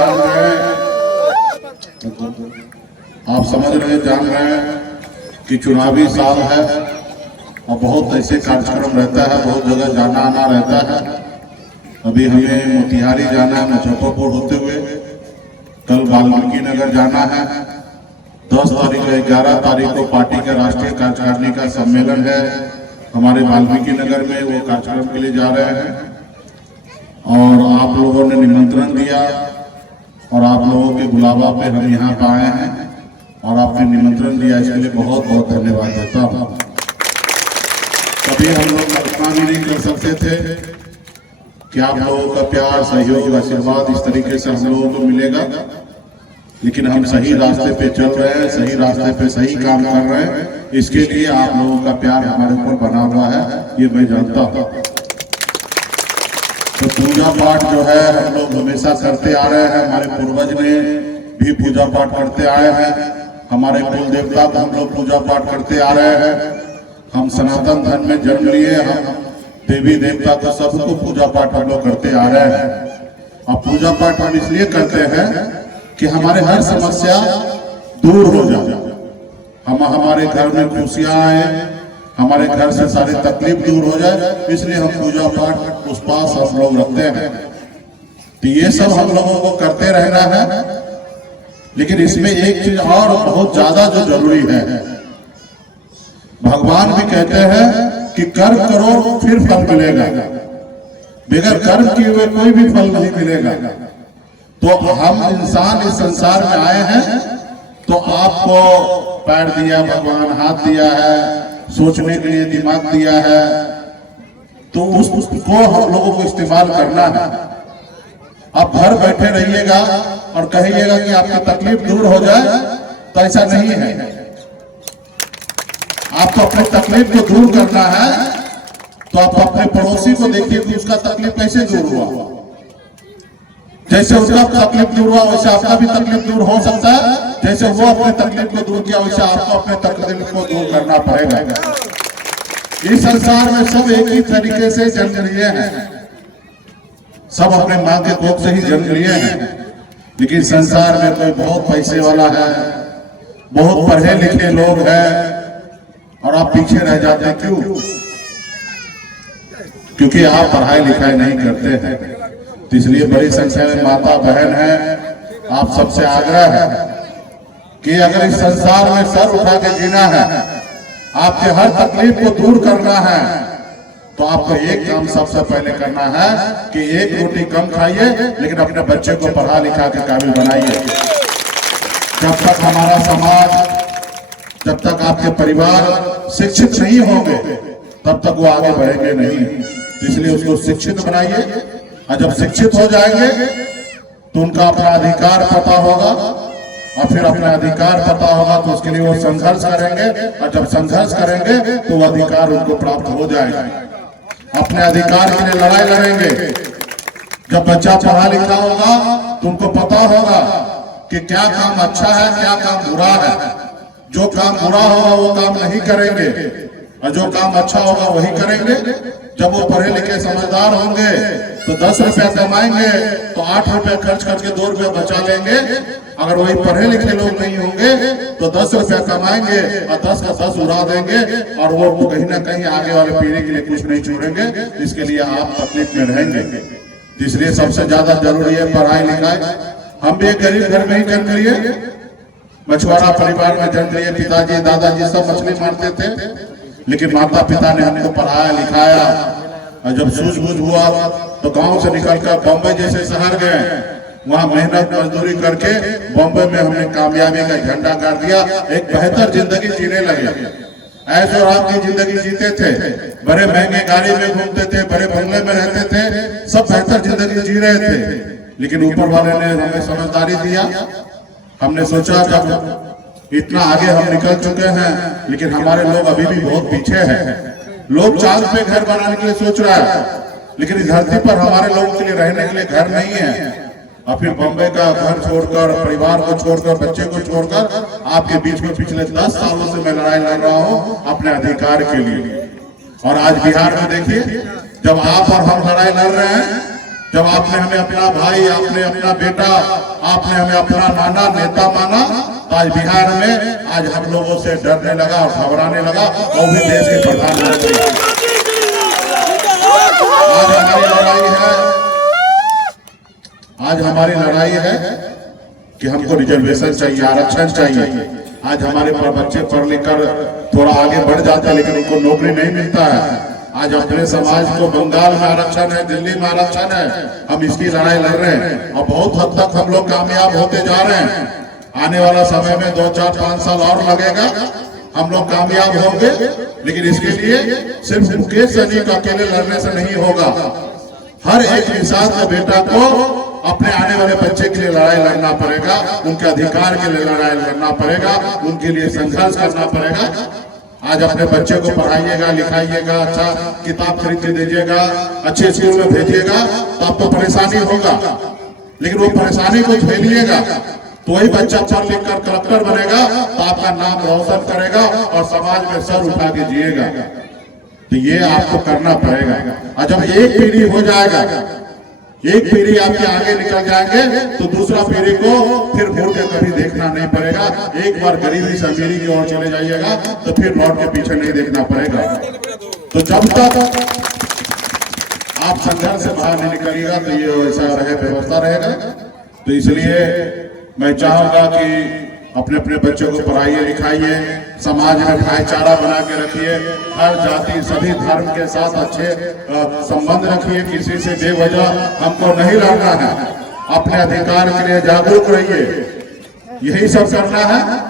जान रहे हैं, आप समझ रहे जान रहे हैं कि चुनावी साल है और बहुत ऐसे कार्यक्रम रहता है, बहुत जगह जाना आना रहता है। अभी हमें मोतिहारी जाना है मुजफ्फरपुर होते हुए, कल वाल्मीकि नगर जाना है। 10 तारीख और 11 तारीख को पार्टी के राष्ट्रीय कार्यकारिणी का सम्मेलन है हमारे वाल्मीकि नगर में, वो कार्यक्रम के लिए जा रहे हैं। और आप लोगों ने निमंत्रण दिया और आप लोगों के बुलावा पे हम यहाँ पे आए हैं और आपने निमंत्रण दिया, इसके लिए बहुत बहुत धन्यवाद देता हूँ। कभी हम लोग कल्पना भी नहीं कर सकते थे कि आप लोगों का प्यार, सहयोग, आशीर्वाद इस तरीके से हम लोगों को मिलेगा, लेकिन हम सही रास्ते पे चल रहे हैं, सही रास्ते पे सही काम कर रहे हैं। इसके लिए आप लोगों का प्यार हमारे ऊपर बना हुआ है, ये मैं जानता हूँ। तो पूजा पाठ जो है हम लोग हमेशा करते आ रहे हैं, हमारे पूर्वज ने भी पूजा पाठ करते आए हैं, हमारे कुल देवता को हम लोग पूजा पाठ करते आ रहे हैं। हम सनातन धर्म में जन्म लिए, हम देवी देवता को सबको पूजा पाठ हम लोग करते आ रहे हैं। और पूजा पाठ हम इसलिए करते हैं कि हमारे हर समस्या दूर हो जाए, हमारे घर में खुशियां आए, हमारे घर से सारी तकलीफ दूर हो जाए, इसलिए हम पूजा पाठ उस पास हम लोग रखते हैं। तो ये सब हम लोगों को करते रहना है, लेकिन इसमें एक चीज और बहुत ज्यादा जो जरूरी है, भगवान भी कहते हैं कि कर्म करो फिर फल मिलेगा, बगैर कर्म किए हुए कोई भी फल नहीं मिलेगा। तो हम इंसान इस संसार में आए हैं, तो आपको पैर दिया भगवान, हाथ दिया है, सोचने के लिए दिमाग दिया है, तो उसको हम लोगों को इस्तेमाल करना है। आप घर बैठे रहिएगा और कहिएगा कि आपकी तकलीफ दूर हो जाए, तो ऐसा नहीं है। आपको अपनी तकलीफ को दूर करना है, तो आप अपने पड़ोसी को देखिए कि उसका तकलीफ कैसे दूर हुआ। जैसे उसका तकलीफ दूर हुआ वैसे आपका भी तकलीफ दूर हो सकता है, जैसे वो अपने तकलीफ को दूर किया वैसे आपको अपने तकलीफ को दूर करना पड़ेगा। इस संसार में सब एक ही तरीके से जन्म लिए हैं, सब अपने माँ के कोख से ही जन्म लिए हैं, लेकिन संसार में कोई बहुत पैसे वाला है, बहुत पढ़े लिखे लोग हैं और आप पीछे रह जाते हैं। क्यों? क्योंकि आप पढ़ाई लिखाई नहीं करते हैं। तो इसलिए बड़ी संख्या में माता बहन है, आप सबसे आग्रह है कि अगर इस संसार में सर उठा के जीना है, आपके हर तकलीफ को दूर करना है, तो आपको एक काम सबसे पहले करना है कि एक रोटी कम खाइए, लेकिन अपने बच्चे को पढ़ा लिखा के काबिल बनाइए। जब तक हमारा समाज, जब तक आपके परिवार शिक्षित नहीं होंगे, तब तक वो आगे बढ़ेंगे नहीं। इसलिए उसको शिक्षित बनाइए, और जब शिक्षित हो जाएंगे तो उनका अपना अधिकार पता होगा, और फिर अपना अधिकार पता होगा तो उसके लिए वो संघर्ष करेंगे, और जब संघर्ष करेंगे तो वो अधिकार उनको प्राप्त हो जाएगा। अपने अधिकार के लिए लड़ाई लड़ेंगे। जब बच्चा पढ़ा लिखा होगा तो उनको पता होगा कि क्या काम अच्छा है, क्या काम बुरा है। जो काम बुरा होगा वो काम नहीं करेंगे, और जो काम अच्छा होगा वही करेंगे। जब वो पढ़े लिखे समझदार होंगे तो 10 रुपया कमाएंगे तो 8 रुपया खर्च करके 2 रुपया बचा लेंगे। अगर वही पढ़े लिखे लोग नहीं होंगे तो 10 रुपया कमाएंगे और 10 का 10 उड़ा देंगे, और वो कहीं ना कहीं आगे वाले पीढ़ी के लिए कुछ नहीं छोड़ेंगे। इसके लिए आप तकलीफ में रहेंगे। इसलिए सबसे ज्यादा जरूरी है पढ़ाई लिखाई। हम भी एक गरीब घर में ही जन्म लिए, मछुआरा परिवार में जन्म लिए। पिताजी दादाजी सब मछली मारते थे, लेकिन माता पिता ने हमको पढ़ाया लिखाया, और जब सूझबूझ हुआ तो गांव से निकलकर बॉम्बे जैसे शहर गए, वहां मेहनत मजदूरी करके बॉम्बे में हमने कामयाबी का झंडा गाड़ दिया। एक बेहतर जिंदगी जीने लगे। ऐसे और की जिंदगी जीते थे, बड़े महंगे गाड़ी में घूमते थे, बड़े बंगले में रहते थे, सब बेहतर जिंदगी जी रहे थे। लेकिन ऊपर वाले ने हमें समझदारी दिया। हमने सोचा जब इतना आगे हम निकल चुके हैं, लेकिन हमारे लोग अभी भी बहुत पीछे हैं। लोग चांद पे घर बनाने के लिए सोच रहा है, लेकिन इस धरती पर हमारे लोगों के लिए रहने के लिए घर नहीं है। और फिर बॉम्बे का घर छोड़कर, परिवार को छोड़कर, बच्चे को छोड़कर आपके बीच में पिछले 10 सालों से मैं लड़ाई लड़ रहा हूँ अपने अधिकार के लिए। और आज बिहार में देखिए, जब आप और हम लड़ाई लड़ रहे हैं जब आपने हमें अपना भाई, आपने अपना बेटा, आपने हमें अपना नाना नेता माना, तो आज बिहार में आज हम लोगों से डरने लगा और घबराने लगा, वो भी देश के प्रधानमंत्री। आज हमारी लड़ाई है, आज हमारी लड़ाई है कि हमको रिजर्वेशन चाहिए, आरक्षण चाहिए। आज हमारे बच्चे पढ़ लिख कर थोड़ा आगे बढ़ जाते हैं, लेकिन उनको नौकरी नहीं मिलता है। आज अपने समाज को बंगाल में आरक्षण है, दिल्ली में आरक्षण है, हम इसकी लड़ाई लड़ रहे हैं और बहुत हद तक हम लोग कामयाब होते जा रहे हैं। आने वाला समय में 2, 4, 5 साल और लगेगा, हम लोग कामयाब होंगे। लेकिन इसके लिए सिर्फ मुकेश सहनी को अकेले लड़ने से नहीं होगा। हर एक इंसान के बेटा को अपने आने वाले बच्चे के लिए लड़ाई लड़ना पड़ेगा, उनके अधिकार के लिए लड़ाई लड़ना पड़ेगा, उनके लिए संघर्ष करना पड़ेगा। आज अपने बच्चे को पढ़ाइएगा, लिखाइएगा, अच्छा किताब खरीद के दीजिएगा, अच्छे स्कूल में भेजिएगा, तो आपको परेशानी होगा। लेकिन वो परेशानी को झेलिएगा तो वही बच्चा पढ़ लिख कर कलेक्टर बनेगा, तो आपका नाम रोशन करेगा और समाज में सर उठा के जिएगा। तो ये आपको करना पड़ेगा। और जब एक पीढ़ी हो जाएगा, एक पीढ़ी आपके आगे निकल जाएंगे, तो दूसरा पीढ़ी को फिर मुड़ के कभी देखना नहीं पड़ेगा। एक बार गरीबी से अमीरी की ओर चले जाइएगा तो फिर लौट के पीछे नहीं देखना पड़ेगा। तो जब तक आप संघर्ष से बाहर नहीं निकलिएगा तो ये ऐसा रहे व्यवस्था रहेगा। तो इसलिए मैं चाहूंगा कि अपने अपने बच्चों को पढ़ाइए, लिखाइए, समाज में भाईचारा बना के रखिए, हर जाति सभी धर्म के साथ अच्छे संबंध रखिए। किसी से बेवजह हमको नहीं लड़ना है, अपने अधिकार के लिए जागरूक रहिए, यही सब करना है।